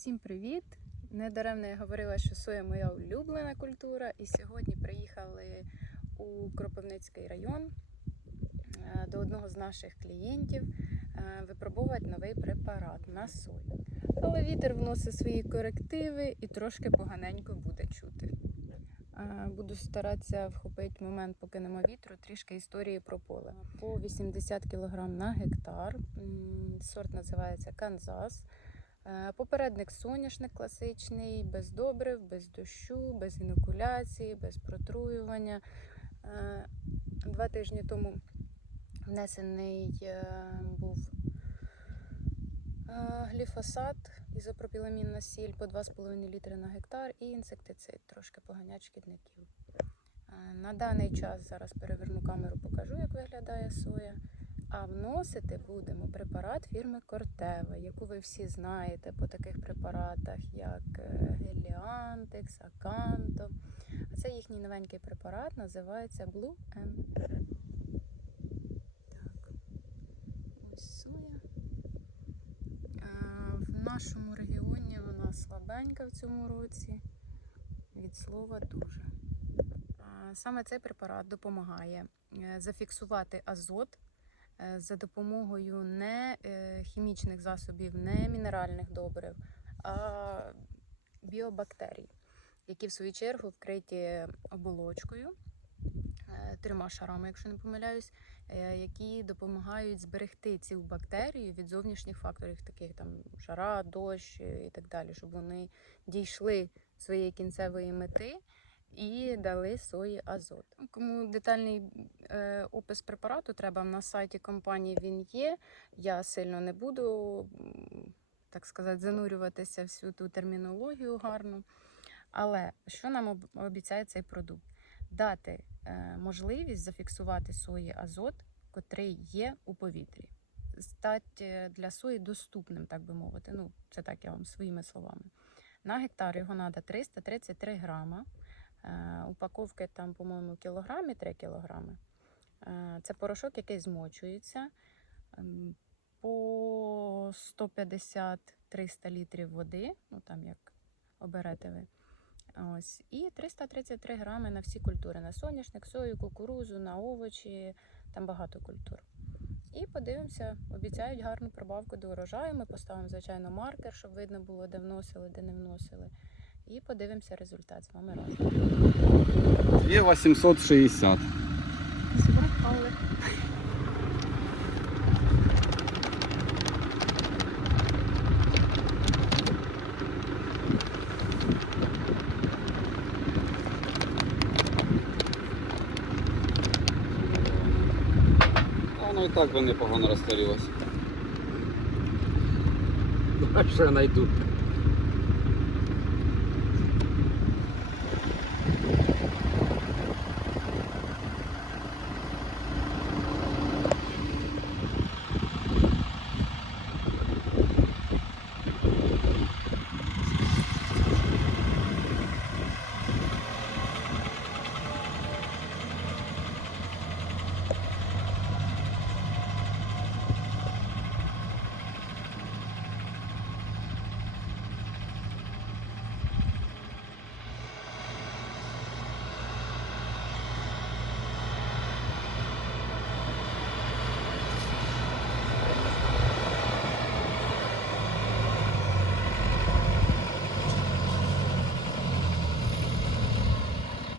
Всім привіт! Недаремно я говорила, що соя моя улюблена культура, і сьогодні приїхали у Кропивницький район е, до одного з наших клієнтів е, випробувати новий препарат на сою. Але вітер вносить свої корективи і трошки поганенько буде чути. Е, Буду старатися вхопити момент, поки нема вітру, трішки історії про поле. По 80 кг на гектар. Сорт називається Канзас. Е, Попередник соняшник класичний, без добрив, без дощу, без інокуляції, без протруювання. Е, Два тижні тому внесений е, був гліфосат, ізопропіламінна сіль по 2,5 літри на гектар і інсектицид, трошки поганять шкідників. На даний час зараз переверну камеру, покажу, як виглядає соя. А вносити будемо препарат фірми Кортева, яку ви всі знаєте по таких препаратах, як е, Геліантекс, Аканто. А це їхній новенький препарат, називається Blue M. Так, ось соя. В нашому регіоні вона слабенька в цьому році. Від слова дуже. Саме цей препарат допомагає е, зафіксувати азот за допомогою не е, хімічних засобів, не мінеральних добрив, а біобактерій, які в свою чергу вкриті оболочкою, е, трьома шарами, якщо не помиляюсь, е, які допомагають зберегти цю бактерію від зовнішніх факторів, таких там жара, дощ е, і так далі, щоб вони дійшли своєї кінцевої мети і дали сої азот. Кому детальний е, опис препарату треба на сайті компанії він є. Я сильно не буду, так сказати, занурюватися всю ту термінологію гарну. Але що нам обіцяє цей продукт? Дати е, можливість зафіксувати сої азот, котрий є у повітрі. Стать е, для сої доступним, так би мовити. Ну, це так я вам своїми словами. На гектар його треба 333 грама. Е, Упаковки там, по-моєму, кілограмі 3 кілограми. Е, Це порошок, який змочується ем, по 150-300 літрів води, ну там як оберете ви. Ось. І 333 грами на всі культури: на соняшник, сою, кукурузу, на овочі, там багато культур. І подивимося, обіцяють гарну прибавку до урожаю. Ми поставимо, звичайно, маркер, щоб видно було, де вносили, де не вносили. І подивимося результат з вами разом. Є 860. Збрехали. Воно і так би непогано розтарілося. Що знайду?